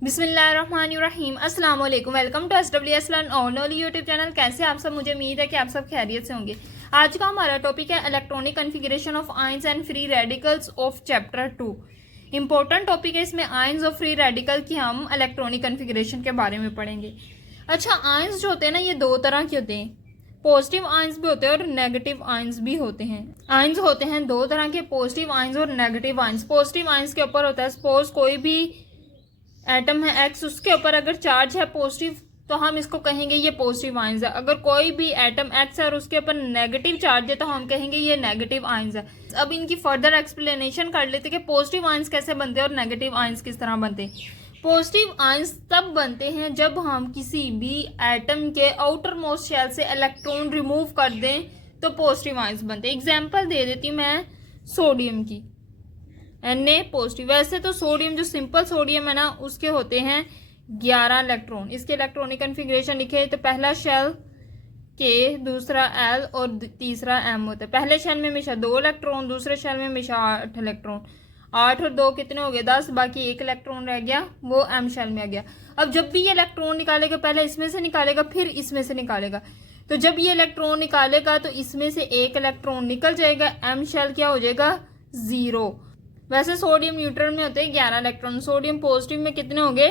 बिस्मिल्लाहिर्रहमानिर्रहीम अस्सलाम वालेकुम। Welcome to SWS Learn Only YouTube channel. कैसे आप सब? मुझे उम्मीद है कि आप सब खैरियत से होंगे। आज का हमारा टॉपिक है electronic configuration of ions and free radicals of chapter 2। Important topic है इसमें आयंस और फ्री रेडिकल की हम इलेक्ट्रॉनिक कन्फिगरेशन के बारे में पढ़ेंगे। अच्छा, आयंस जो होते हैं ना, ये दो तरह के होते हैं। पॉजिटिव आयंस भी होते हैं और नेगेटिव आयंस भी होते हैं। आयंस होते हैं दो तरह के, पॉजिटिव आयंस और नेगेटिव आयंस। पॉजिटिव आयंस के ऊपर होता है, सपोज कोई भी एटम है एक्स, उसके ऊपर अगर चार्ज है पॉजिटिव तो हम इसको कहेंगे ये पॉजिटिव आयंस है। अगर कोई भी एटम एक्स है और उसके ऊपर नेगेटिव चार्ज है तो हम कहेंगे ये नेगेटिव आयंस है। अब इनकी फर्दर एक्सप्लेनेशन कर लेते हैं कि पॉजिटिव आयंस कैसे बनते हैं और नेगेटिव आयंस किस तरह बनते हैं। पॉजिटिव आयंस तब बनते हैं जब हम किसी भी एटम के आउटर मोस्ट शेल से इलेक्ट्रॉन रिमूव कर दें तो पॉजिटिव आयंस बनते हैं। एग्जाम्पल दे देती हूँ मैं सोडियम की, Na पॉजिटिव। वैसे तो सोडियम जो सिंपल सोडियम है ना, उसके होते हैं 11 इलेक्ट्रॉन। इसके इलेक्ट्रॉनिक कन्फिग्रेशन लिखे तो पहला शेल K, दूसरा L और तीसरा M होता है। पहले शेल में हमेशा 2 इलेक्ट्रॉन, दूसरे शेल में हमेशा 8 इलेक्ट्रॉन। 8 और 2 कितने हो गए? 10। बाकी 1 इलेक्ट्रॉन रह गया, वो M शेल में आ गया। अब जब भी ये इलेक्ट्रॉन निकालेगा, पहले इसमें से निकालेगा फिर इसमें से निकालेगा। तो जब ये इलेक्ट्रॉन निकालेगा तो इसमें से 1 इलेक्ट्रॉन निकल जाएगा, M शेल क्या हो जाएगा? 0। वैसे सोडियम न्यूट्रल में होते हैं 11 इलेक्ट्रॉन। सोडियम पॉजिटिव में कितने होंगे?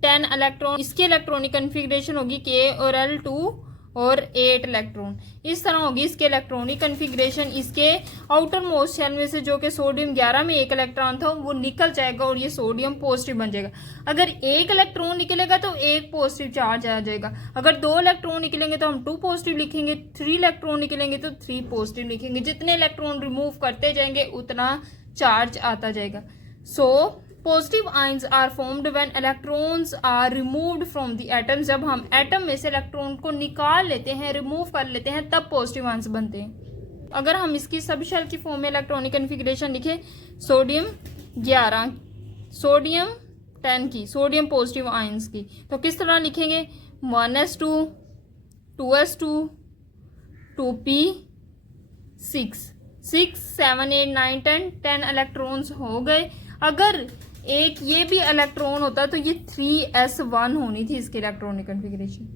10 इलेक्ट्रॉन। इसकी इलेक्ट्रॉनिक कन्फिग्रेशन होगी K और L 2 और 8 इलेक्ट्रॉन। इस तरह होगी इसके इलेक्ट्रॉनिक कन्फिग्रेशन। इसके आउटर मोस्ट शेल में से जो कि सोडियम 11 में 1 इलेक्ट्रॉन था वो निकल जाएगा और ये सोडियम पॉजिटिव बन जाएगा। अगर 1 इलेक्ट्रॉन निकलेगा तो 1 पॉजिटिव चार्ज आ जाएगा। अगर 2 इलेक्ट्रॉन निकलेंगे तो हम 2 पॉजिटिव लिखेंगे, 3 इलेक्ट्रॉन निकलेंगे तो 3 पॉजिटिव लिखेंगे। जितने इलेक्ट्रॉन रिमूव करते जाएंगे उतना चार्ज आता जाएगा। So positive ions are formed when electrons are removed from the atom. जब हम एटम में से इलेक्ट्रॉन को निकाल लेते हैं, रिमूव कर लेते हैं, तब पॉजिटिव आयंस बनते हैं। अगर हम इसकी सब शेल की फॉर्म में इलेक्ट्रॉनिक कन्फिग्रेशन लिखें, सोडियम 11, सोडियम 10 की, सोडियम पॉजिटिव आयंस की, तो किस तरह लिखेंगे? 1s2, 2s2, 2p6, 6, 7, 8, 9, 10 इलेक्ट्रॉन्स हो गए। अगर एक ये भी इलेक्ट्रॉन होता तो ये 3s1 होनी थी इसकी इलेक्ट्रॉनिक कन्फिग्रेशन।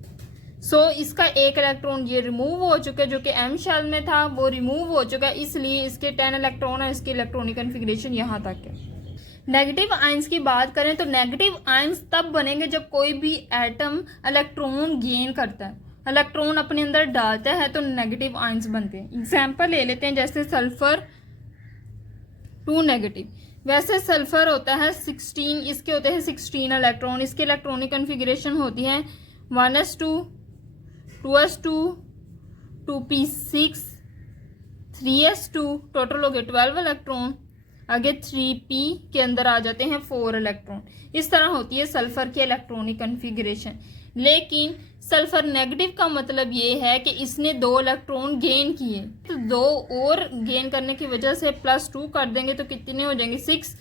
सो इसका 1 इलेक्ट्रॉन ये रिमूव हो चुका है, जो कि M शेल में था वो रिमूव हो चुका है, इसलिए इसके 10 इलेक्ट्रॉन है। इसकी इलेक्ट्रॉनिक कन्फिग्रेशन यहाँ तक है। नेगेटिव आयंस की बात करें तो नेगेटिव आयंस तब बनेंगे जब कोई भी एटम इलेक्ट्रॉन गेन करता है, इलेक्ट्रॉन अपने अंदर डालता है, तो नेगेटिव आयंस बनते हैं। एग्जाम्पल ले लेते हैं, जैसे सल्फर 2 नेगेटिव। वैसे सल्फर होता है 16, इसके होते हैं 16 इलेक्ट्रॉन। इसके इलेक्ट्रॉनिक कन्फिग्रेशन होती है 1s2, 2s2, 2p6, 3s2, total हो गए 12 इलेक्ट्रॉन। आगे 3p के अंदर आ जाते हैं 4 इलेक्ट्रॉन। इस तरह होती है सल्फर की इलेक्ट्रॉनिक कन्फिग्रेशन। लेकिन सल्फर नेगेटिव का मतलब ये है कि इसने 2 इलेक्ट्रॉन गेन किए, तो 2 और गेन करने की वजह से +2 कर देंगे तो कितने हो जाएंगे? 6।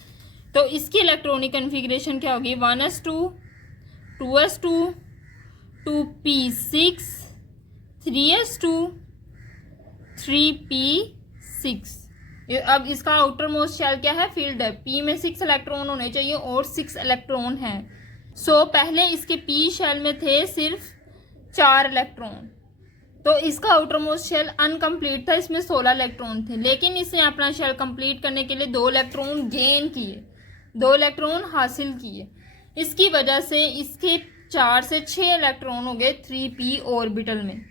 तो इसकी इलेक्ट्रॉनिक कन्फिग्रेशन क्या होगी? 1s2, 2s2, 2p6, 3s2, 3p6। अब इसका आउटर मोस्ट शेल क्या है? फील्ड है। P में 6 इलेक्ट्रॉन होने चाहिए और 6 इलेक्ट्रॉन हैं। सो पहले इसके P शेल में थे सिर्फ 4 इलेक्ट्रॉन, तो इसका आउटर मोस्ट शेल अनकम्प्लीट था, इसमें 16 इलेक्ट्रॉन थे। लेकिन इसने अपना शेल कंप्लीट करने के लिए 2 इलेक्ट्रॉन गेन किए, 2 इलेक्ट्रॉन हासिल किए। इसकी वजह से इसके 4 से 6 इलेक्ट्रॉन हो गए 3p ऑर्बिटल में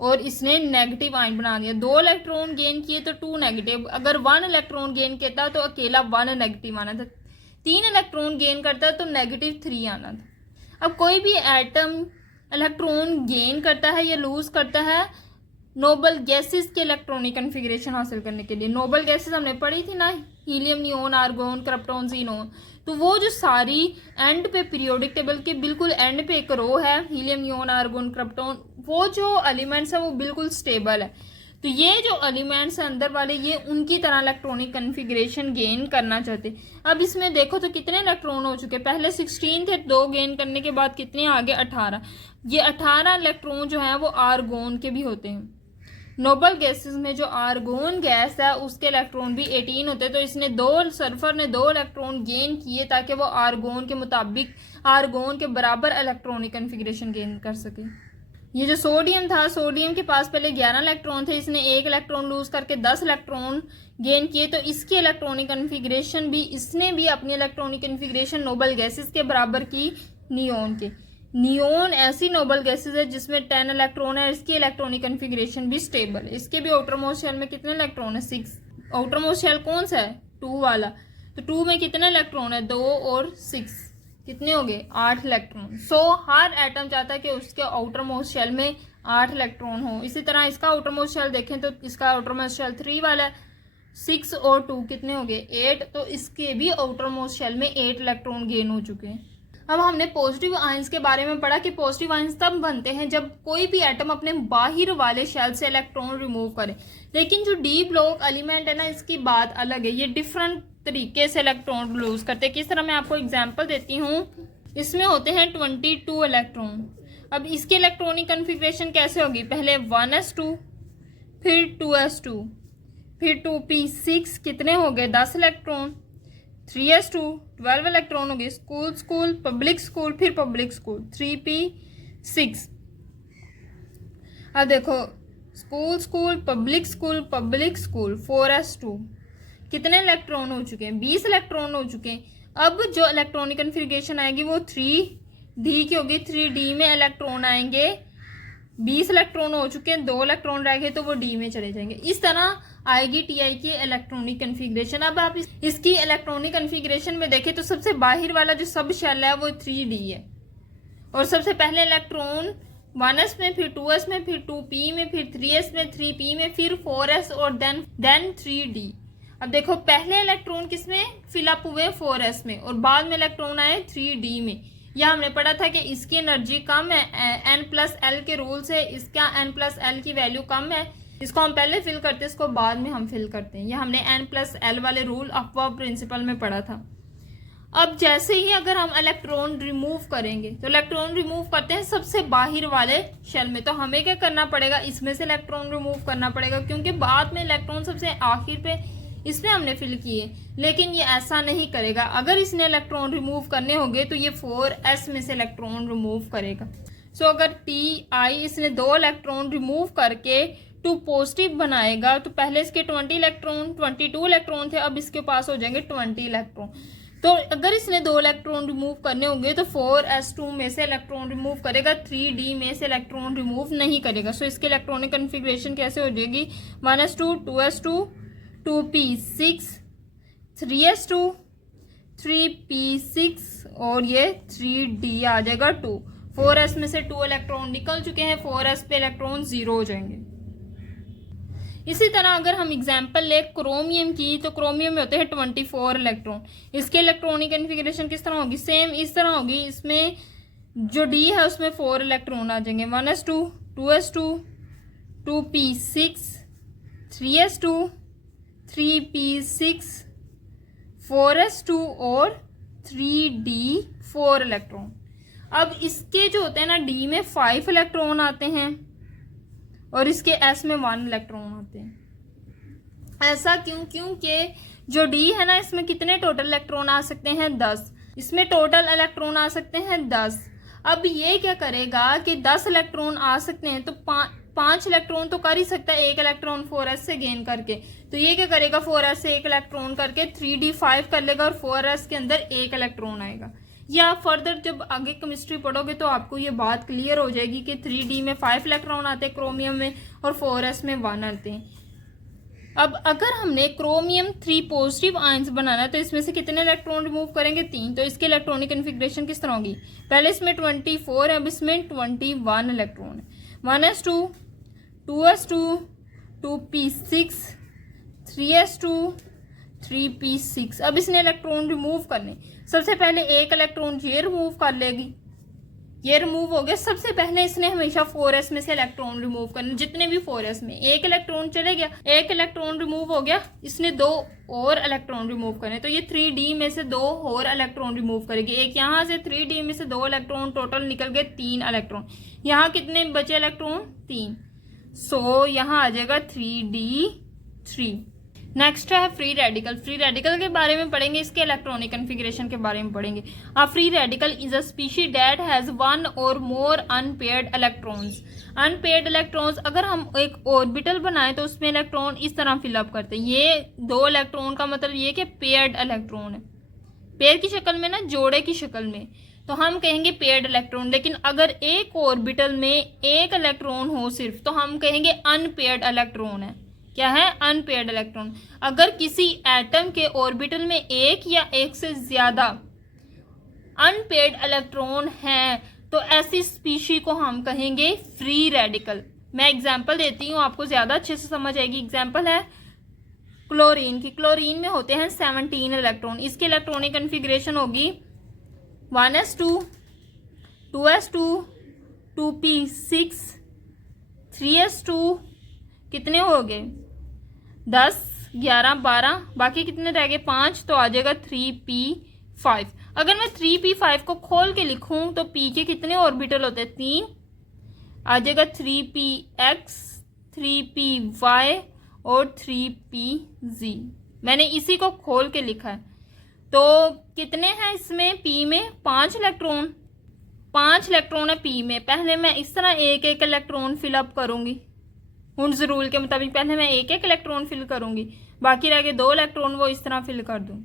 और इसने नेगेटिव आयन बना दिया। 2 इलेक्ट्रॉन गेन किए तो 2 नेगेटिव। अगर 1 इलेक्ट्रॉन गेन किया तो अकेला 1 नेगेटिव आना था। 3 इलेक्ट्रॉन गेन करता तो -3 आना था। अब कोई भी एटम इलेक्ट्रॉन गेन करता है या लूज करता है नोबल गैसेस के इलेक्ट्रॉनिक कन्फिग्रेशन हासिल करने के लिए। नोबल गैसेस हमने पढ़ी थी ना, हीलियम, नियोन, आर्गोन, क्रिप्टॉन, ज़ीनोन। तो वो जो सारी एंड पे पीरियोडिक टेबल के बिल्कुल एंड पे एक रो है, हीलियम, नियोन, आर्गोन, क्रिप्टॉन, वो जो एलिमेंट्स है वो बिल्कुल स्टेबल है। तो ये जो एलिमेंट्स हैं अंदर वाले, ये उनकी तरह इलेक्ट्रॉनिक कन्फिग्रेशन गेन करना चाहते। अब इसमें देखो तो कितने इलेक्ट्रॉन हो चुके? पहले 16 थे, 2 गेन करने के बाद कितने आ गए? 18। ये 18 इलेक्ट्रॉन जो है वो आर्गोन के भी होते हैं। नोबल गैसेस में जो आर्गोन गैस है उसके इलेक्ट्रॉन भी 18 होते हैं, तो इसने सल्फर ने 2 इलेक्ट्रॉन गेन किए ताकि वो आर्गोन के मुताबिक आर्गोन के बराबर इलेक्ट्रॉनिक कन्फिग्रेशन गेन कर सके। ये जो सोडियम था, सोडियम के पास पहले 11 इलेक्ट्रॉन थे, इसने 1 इलेक्ट्रॉन लूज करके 10 इलेक्ट्रॉन गेन किए, तो इसकी इलेक्ट्रॉनिक कन्फिग्रेशन भी, इसने भी अपनी इलेक्ट्रॉनिक कन्फिग्रेशन नोबल गैसेस के बराबर की नियोन के। नियोन ऐसी नोबल गैसेस है जिसमें 10 इलेक्ट्रॉन है, इसकी इलेक्ट्रॉनिक कन्फिग्रेशन भी स्टेबल है। इसके भी आउटर मोस्ट शेल में कितने इलेक्ट्रॉन है? 6। आउटर मोस्ट शेल कौन सा है? 2 वाला। तो 2 में कितने इलेक्ट्रॉन है? 2 और 6 कितने हो गए? 8 इलेक्ट्रॉन। सो हर एटम चाहता है कि उसके आउटर मोस्ट शेल में 8 इलेक्ट्रॉन हो। इसी तरह इसका आउटर मोस्ट शेल देखें तो इसका आउटर मोस्ट शेल 3 वाला है, 6 और 2 कितने हो गए? 8। तो इसके भी आउटर मोस्ट शेल में 8 इलेक्ट्रॉन गेन हो चुके हैं। अब हमने पॉजिटिव आयंस के बारे में पढ़ा कि पॉजिटिव आयंस तब बनते हैं जब कोई भी एटम अपने बाहर वाले शेल से इलेक्ट्रॉन रिमूव करे। लेकिन जो डी ब्लॉक एलिमेंट है ना, इसकी बात अलग है, ये डिफरेंट तरीके से इलेक्ट्रॉन लूज करते हैं। किस तरह? मैं आपको एग्जांपल देती हूँ। इसमें होते हैं 22 इलेक्ट्रॉन। अब इसकी इलेक्ट्रॉनिक कन्फिग्रेशन कैसे होगी? पहले 1s2, फिर 2s2, फिर 2p6 कितने हो गए? 10 इलेक्ट्रॉन, 3s2 12 इलेक्ट्रॉन हो गए, स्कूल स्कूल पब्लिक स्कूल, फिर पब्लिक स्कूल 3p6। अब देखो school school public school public school 4s2 कितने इलेक्ट्रॉन हो चुके हैं? 20 इलेक्ट्रॉन हो चुके हैं। अब जो इलेक्ट्रॉनिक कन्फिग्रेशन आएगी वो 3d की होगी। 3d में इलेक्ट्रॉन आएंगे, 20 इलेक्ट्रॉन हो चुके हैं, 2 इलेक्ट्रॉन रह गए तो वो डी में चले जाएंगे। इस तरह आएगी टीआई की इलेक्ट्रॉनिक कन्फिग्रेशन। अब आप इसकी इलेक्ट्रॉनिक कन्फिग्रेशन में देखें तो सबसे बाहर वाला जो सब शेल है वो 3d है, और सबसे पहले इलेक्ट्रॉन 1s में, फिर 2s में, फिर 2p में, फिर 3s में, 3p में, फिर 4s और देन 3d। अब देखो पहले इलेक्ट्रॉन किसमें फिलअप हुए? 4s में, और बाद में इलेक्ट्रॉन आए 3d में। यह हमने पढ़ा था कि इसकी एनर्जी कम है, n+l के रूल से इसका n+l की वैल्यू कम है। इसको हम पहले फिल करते हैं, इसको बाद में हम फिल करते हैं। यह हमने n+l वाले रूल अपवर्ब प्रिंसिपल में पढ़ा था। अब जैसे ही अगर हम इलेक्ट्रॉन रिमूव करेंगे, तो इलेक्ट्रॉन रिमूव करते हैं सबसे बाहर वाले शेल में, तो हमें क्या करना पड़ेगा? इसमें से इलेक्ट्रॉन रिमूव करना पड़ेगा, क्योंकि बाद में इलेक्ट्रॉन सबसे आखिर पे इसमें हमने फिल किए। लेकिन ये ऐसा नहीं करेगा। अगर इसने इलेक्ट्रॉन रिमूव करने होंगे तो ये 4s में से इलेक्ट्रॉन रिमूव करेगा। सो अगर ti इसने 2 इलेक्ट्रॉन रिमूव करके 2 पॉजिटिव बनाएगा, तो पहले इसके 22 इलेक्ट्रॉन थे, अब इसके पास हो जाएंगे 20 इलेक्ट्रॉन। तो अगर इसने 2 इलेक्ट्रॉन रिमूव करने होंगे तो 4s2 में से इलेक्ट्रॉन रिमूव करेगा, 3d में से इलेक्ट्रॉन रिमूव नहीं करेगा। सो इसके इलेक्ट्रॉनिक कन्फिग्रेशन कैसे हो जाएगी? 1s2, 2s2, 2p6, 3s2, 3p6 और ये 3d आ जाएगा 2। 4s में से 2 इलेक्ट्रॉन निकल चुके हैं, 4s पे इलेक्ट्रॉन 0 हो जाएंगे। इसी तरह अगर हम एग्जांपल ले क्रोमियम की, तो क्रोमियम में होते हैं 24 इलेक्ट्रॉन। इसके इलेक्ट्रॉनिक कन्फिग्रेशन किस तरह होगी? सेम इस तरह होगी। इसमें जो डी है उसमें 4 इलेक्ट्रॉन आ जाएंगे, 1s2, 2s2, 2p6, 3s2, 3p6, 4s2 और 3d4 इलेक्ट्रॉन। अब इसके जो होते हैं ना, डी में 5 इलेक्ट्रॉन आते हैं और इसके एस में 1 इलेक्ट्रॉन आते हैं। ऐसा क्यों? क्योंकि जो डी है ना, इसमें कितने टोटल इलेक्ट्रॉन आ सकते हैं? 10। इसमें टोटल इलेक्ट्रॉन आ सकते हैं 10। अब ये क्या करेगा कि 10 इलेक्ट्रॉन आ सकते हैं तो 5 इलेक्ट्रॉन तो कर ही सकता है, 1 इलेक्ट्रॉन 4s से गेन करके। तो ये क्या करेगा? 4s से 1 इलेक्ट्रॉन करके 3d5 कर लेगा और 4s के अंदर 1 इलेक्ट्रॉन आएगा। या फर्दर जब आगे केमिस्ट्री पढ़ोगे तो आपको ये बात क्लियर हो जाएगी कि 3d में 5 इलेक्ट्रॉन आते हैं क्रोमियम में, और 4s में 1 आते हैं। अब अगर हमने क्रोमियम 3 पॉजिटिव आयंस बनाना है तो इसमें से कितने इलेक्ट्रॉन रिमूव करेंगे? 3। तो इसके इलेक्ट्रॉनिक कन्फिग्रेशन किस तरह होगी? पहले इसमें 24 है, अब इसमें 21 इलेक्ट्रॉन है। 1s2, 2s2, 2p6, 3s2, 3p6। अब इसने इलेक्ट्रॉन रिमूव करने, सबसे पहले 1 इलेक्ट्रॉन ये रिमूव कर लेगी, ये रिमूव हो गया। सबसे पहले इसने हमेशा 4s में से इलेक्ट्रॉन रिमूव करने, जितने भी 4s में 1 इलेक्ट्रॉन चले गया, 1 इलेक्ट्रॉन रिमूव हो गया, इसने 2 और इलेक्ट्रॉन रिमूव करने, तो ये 3d में से 2 और इलेक्ट्रॉन रिमूव करेगी। एक यहाँ से 3d में से 2 इलेक्ट्रॉन, टोटल निकल गए 3 इलेक्ट्रॉन। यहाँ कितने बचे इलेक्ट्रॉन? 3। सो यहाँ आ जाएगा 3d3। नेक्स्ट है फ्री रेडिकल। फ्री रेडिकल के बारे में पढ़ेंगे, इसके इलेक्ट्रॉनिक कन्फिग्रेशन के बारे में पढ़ेंगे। A free radical is a species that has one और मोर अनपेयर्ड इलेक्ट्रॉन्स। अनपेयर्ड इलेक्ट्रॉन्स, अगर हम एक ऑर्बिटल बनाएं तो उसमें इलेक्ट्रॉन इस तरह फिलअप करते हैं। ये 2 इलेक्ट्रॉन का मतलब ये कि पेयर्ड इलेक्ट्रॉन है, पेयर की शक्ल में ना, जोड़े की शक्ल में, तो हम कहेंगे पेयर्ड इलेक्ट्रॉन। लेकिन अगर एक ऑर्बिटल में एक इलेक्ट्रॉन हो सिर्फ, तो हम कहेंगे अनपेयर्ड इलेक्ट्रॉन है। क्या है? Unpaired electron. अगर किसी एटम के ऑर्बिटल में एक या एक से ज्यादा अनपेयर्ड इलेक्ट्रॉन हैं तो ऐसी स्पीशी को हम कहेंगे फ्री रेडिकल। मैं एग्जांपल देती हूँ, आपको ज्यादा अच्छे से समझ आएगी। एग्जांपल है क्लोरीन की। क्लोरीन में होते हैं 17 इलेक्ट्रॉन। इसकी इलेक्ट्रॉनिक कन्फिग्रेशन होगी 1s2, 2s2, 2p6, 3s2, कितने हो गए? 10, 11, 12, बाकी कितने रह गए? 5, तो आ जाएगा 3p5। अगर मैं 3p5 को खोल के लिखूं तो p के कितने ऑर्बिटल होते हैं? 3, आ जाएगा 3px, 3py और 3pz। मैंने इसी को खोल के लिखा है। तो कितने हैं इसमें? p में 5 इलेक्ट्रॉन, 5 इलेक्ट्रॉन है p में। पहले मैं इस तरह एक एक इलेक्ट्रॉन फिलअप करूंगी, हुंड्स रूल के मुताबिक पहले मैं एक एक इलेक्ट्रॉन फिल करूंगी, बाकी रह गए 2 इलेक्ट्रॉन, वो इस तरह फिल कर दूं।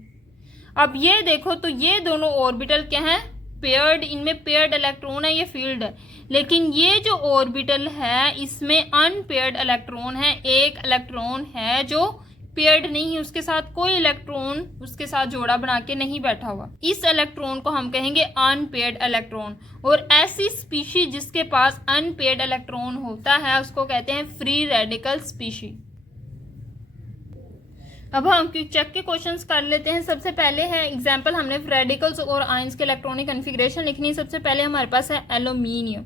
अब ये देखो तो ये दोनों ऑर्बिटल क्या हैं? पेयर्ड। इनमें पेयर्ड इलेक्ट्रॉन है, ये फील्ड है। लेकिन ये जो ऑर्बिटल है इसमें अनपेयर्ड इलेक्ट्रॉन है। एक इलेक्ट्रॉन है जो पेयर्ड नहीं है, उसके साथ कोई इलेक्ट्रॉन उसके साथ जोड़ा बना के नहीं बैठा हुआ। इस इलेक्ट्रॉन को हम कहेंगे अनपेयर्ड इलेक्ट्रॉन। और ऐसी स्पीशी जिसके पास अनपेयर्ड इलेक्ट्रॉन होता है उसको कहते हैं फ्री रेडिकल स्पीशी। अब हम क्विक चेक के क्वेश्चंस कर लेते हैं। सबसे पहले है एग्जांपल, हमने रेडिकल्स और आयंस के इलेक्ट्रॉनिक कन्फिग्रेशन लिखनी है। सबसे पहले हमारे पास है एल्यूमिनियम।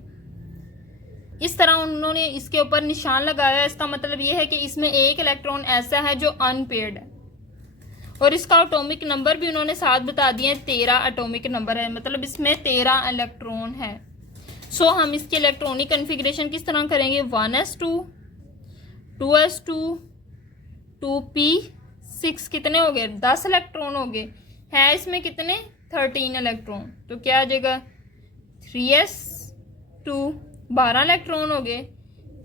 इस तरह उन्होंने इसके ऊपर निशान लगाया है। इसका मतलब ये है कि इसमें एक इलेक्ट्रॉन ऐसा है जो अनपेयर्ड है। और इसका एटॉमिक नंबर भी उन्होंने साथ बता दिए, 13 एटॉमिक नंबर है, मतलब इसमें 13 इलेक्ट्रॉन है। सो हम इसके इलेक्ट्रॉनिक कन्फिग्रेशन किस तरह करेंगे? 1s2, 2s2, 2p6, कितने हो गए? 10 इलेक्ट्रॉन हो गए। है इसमें कितने? 13 इलेक्ट्रॉन। तो क्या आ जाएगा? 3s2, 12 इलेक्ट्रॉन हो गए,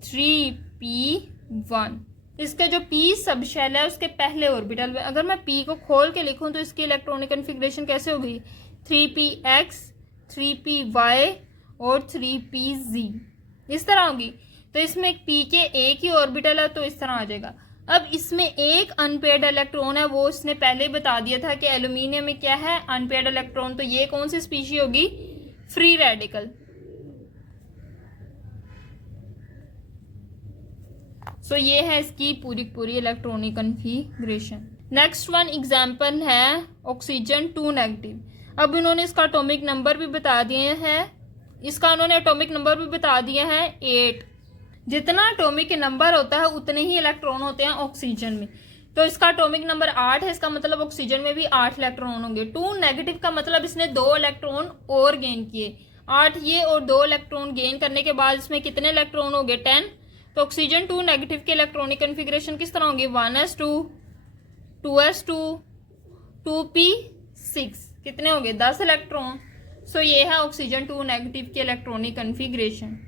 3p1। इसका जो p सब शेल है उसके पहले ऑर्बिटल में, अगर मैं p को खोल के लिखूं तो इसकी इलेक्ट्रॉनिक कन्फिग्रेशन कैसे होगी? 3px, 3py और 3pz, इस तरह होगी। तो इसमें p के एक ही ऑर्बिटल है तो इस तरह आ जाएगा। अब इसमें एक अनपेयर्ड इलेक्ट्रॉन है, वो इसने पहले ही बता दिया था कि एल्यूमिनियम में क्या है? Unpaired electron. तो ये कौन सी स्पीशी होगी? Free radical. सो ये है इसकी पूरी electronic configuration. Next one example है ऑक्सीजन 2 नेगेटिव। अब इन्होंने इसका एटॉमिक नंबर भी बता दिए हैं, इसका उन्होंने एटॉमिक नंबर भी बता दिया है 8। जितना एटॉमिक नंबर होता है उतने ही इलेक्ट्रॉन होते हैं ऑक्सीजन में। तो इसका एटॉमिक नंबर 8 है, इसका मतलब ऑक्सीजन में भी 8 इलेक्ट्रॉन होंगे। 2 नेगेटिव का मतलब इसने 2 इलेक्ट्रॉन और गेन किए, 8 ये और 2 इलेक्ट्रॉन गेन करने के बाद इसमें कितने इलेक्ट्रॉन हो गए? 10। तो ऑक्सीजन 2 नेगेटिव के इलेक्ट्रॉनिक कन्फिग्रेशन किस तरह होगी? 1s2, 2s2, 2p6, कितने हो गए? 10 इलेक्ट्रॉन। सो ये है ऑक्सीजन 2 नेगेटिव के इलेक्ट्रॉनिक कन्फिग्रेशन।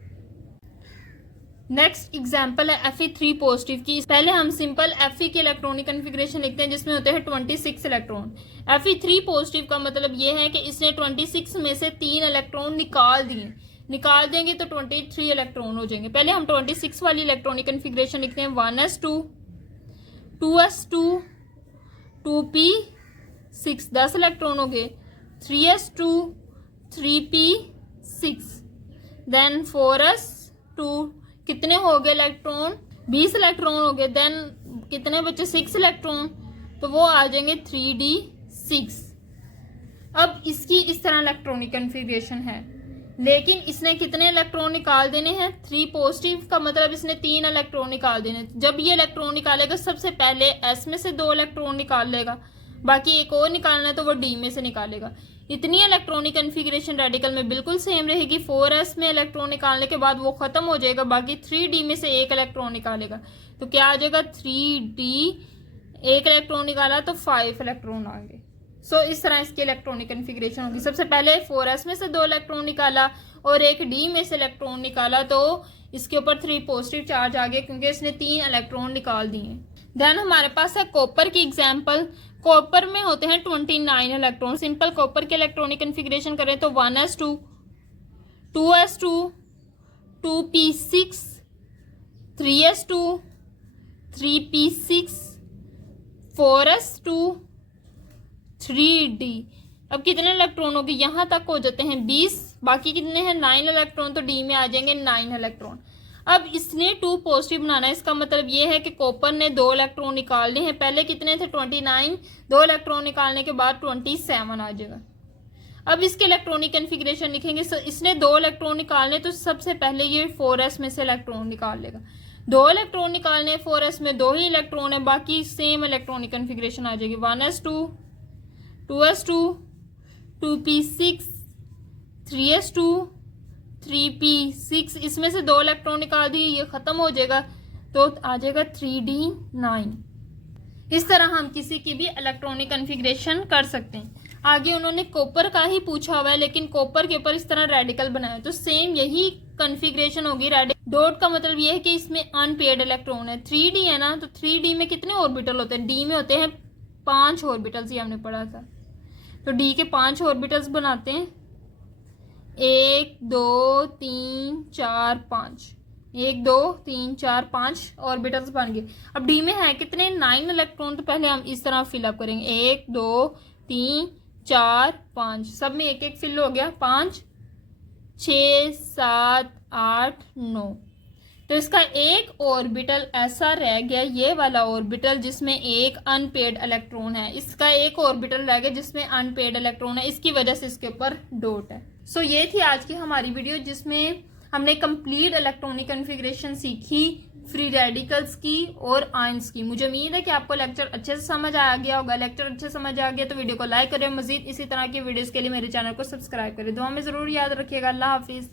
नेक्स्ट एग्जांपल है Fe3 पॉजिटिव की। पहले हम सिंपल Fe की इलेक्ट्रॉनिक कन्फिग्रेशन लिखते हैं जिसमें होते हैं 26 इलेक्ट्रॉन। Fe3 पॉजिटिव का मतलब ये है कि इसने 26 में से 3 इलेक्ट्रॉन निकाल देंगे तो 23 इलेक्ट्रॉन हो जाएंगे। पहले हम 26 वाली इलेक्ट्रॉनिक कन्फिग्रेशन लिखते हैं। 1s2, 2s2, 2p6, 10 इलेक्ट्रॉन हो गए। 3s2, 3p6, देन 4s2, कितने हो गए इलेक्ट्रॉन? 20 इलेक्ट्रॉन हो गए। देन कितने बचे? 6 इलेक्ट्रॉन, तो वो आ जाएंगे 3d6। अब इसकी इस तरह इलेक्ट्रॉनिक कन्फिग्रेशन है, लेकिन इसने कितने इलेक्ट्रॉन निकाल देने हैं? 3 पॉजिटिव का मतलब इसने 3 इलेक्ट्रॉन निकाल देने। जब ये इलेक्ट्रॉन निकालेगा सबसे पहले s में से 2 इलेक्ट्रॉन निकाल लेगा, बाकी एक और निकालना है तो वो डी में से निकालेगा। इतनी इलेक्ट्रॉनिक कन्फिग्रेशन रेडिकल में बिल्कुल सेम रहेगी। 4s में इलेक्ट्रॉन निकालने के बाद वो खत्म हो जाएगा, बाकी 3d में से एक इलेक्ट्रॉन निकालेगा तो क्या आ जाएगा 3d, एक इलेक्ट्रॉन निकाला तो 5 इलेक्ट्रॉन आएंगे। सो इस तरह इसकी इलेक्ट्रॉनिक कन्फिग्रेशन होगी। सबसे पहले 4s में से 2 इलेक्ट्रॉन निकाला और एक d में से इलेक्ट्रॉन निकाला तो इसके ऊपर 3 पॉजिटिव चार्ज आ गए क्योंकि इसने 3 इलेक्ट्रॉन निकाल दिए। देन हमारे पास है कॉपर की एग्जांपल। कॉपर में होते हैं 29 इलेक्ट्रॉन। सिंपल कॉपर के इलेक्ट्रॉनिक कन्फिग्रेशन करें तो 1s2, 2s2, 2p6, 3s2, 3p6, 4s2, 3d। अब कितने इलेक्ट्रॉन होंगे, यहाँ तक हो जाते हैं 20, बाकी कितने हैं 9 इलेक्ट्रॉन, तो डी में आ जाएंगे 9 इलेक्ट्रॉन। अब इसने 2 पॉजिटिव बनाना है, इसका मतलब ये है कि कॉपर ने 2 इलेक्ट्रॉन निकालने हैं। पहले कितने थे 29, 2 इलेक्ट्रॉन निकालने के बाद 27 आ जाएगा। अब इसके इलेक्ट्रॉनिक कन्फिग्रेशन लिखेंगे। इसने 2 इलेक्ट्रॉन निकालने तो सबसे पहले ये 4s में से इलेक्ट्रॉन निकाल लेगा। 2 इलेक्ट्रॉन निकालने 4s में 2 ही इलेक्ट्रॉन है, बाकी सेम इलेक्ट्रॉनिक कन्फिग्रेशन आ जाएगी। 1s2, 2s2, 2p6, 3s2, 3p6, इसमें से 2 इलेक्ट्रॉन निकाल दिए, ये खत्म हो जाएगा तो आ जाएगा 3d9। इस तरह हम किसी की भी इलेक्ट्रॉनिक कन्फिग्रेशन कर सकते हैं। आगे उन्होंने कॉपर का ही पूछा हुआ है, लेकिन कॉपर के ऊपर इस तरह रेडिकल बनाया तो सेम यही कन्फिग्रेशन होगी। रेडिकल डॉट का मतलब ये है कि इसमें अनपेयर्ड इलेक्ट्रॉन है। 3d है ना, तो 3d में कितने ऑर्बिटल होते हैं, डी में होते हैं 5 ऑर्बिटल्स, ये हमने पढ़ा था। तो डी के 5 ऑर्बिटल्स बनाते हैं, 1 2 3 4 5, 1 2 3 4 5 ऑर्बिटल्स बन गए। अब डी में है कितने 9 इलेक्ट्रॉन, तो पहले हम इस तरह फिलअप करेंगे 1 2 3 4 5, सब में एक एक फिल हो गया, 5 6 7 8 9। तो इसका एक ऑर्बिटल ऐसा रह गया, ये वाला ऑर्बिटल जिसमें एक अनपेयर्ड इलेक्ट्रॉन है, इसका एक ऑर्बिटल रह गया जिसमें अनपेयर्ड इलेक्ट्रॉन है, इसकी वजह से इसके ऊपर डॉट है। सो ये थी आज की हमारी वीडियो जिसमें हमने कंप्लीट इलेक्ट्रॉनिक कन्फिग्रेशन सीखी फ्री रेडिकल्स की और आयंस की। मुझे उम्मीद है कि आपको लेक्चर अच्छे से समझ आ गया होगा। लेक्चर अच्छे समझ आ गया तो वीडियो को लाइक करें, मजीद इसी तरह की वीडियोस के लिए मेरे चैनल को सब्सक्राइब करें। दुआ में ज़रूर याद रखिएगा। अल्लाह हाफिज़।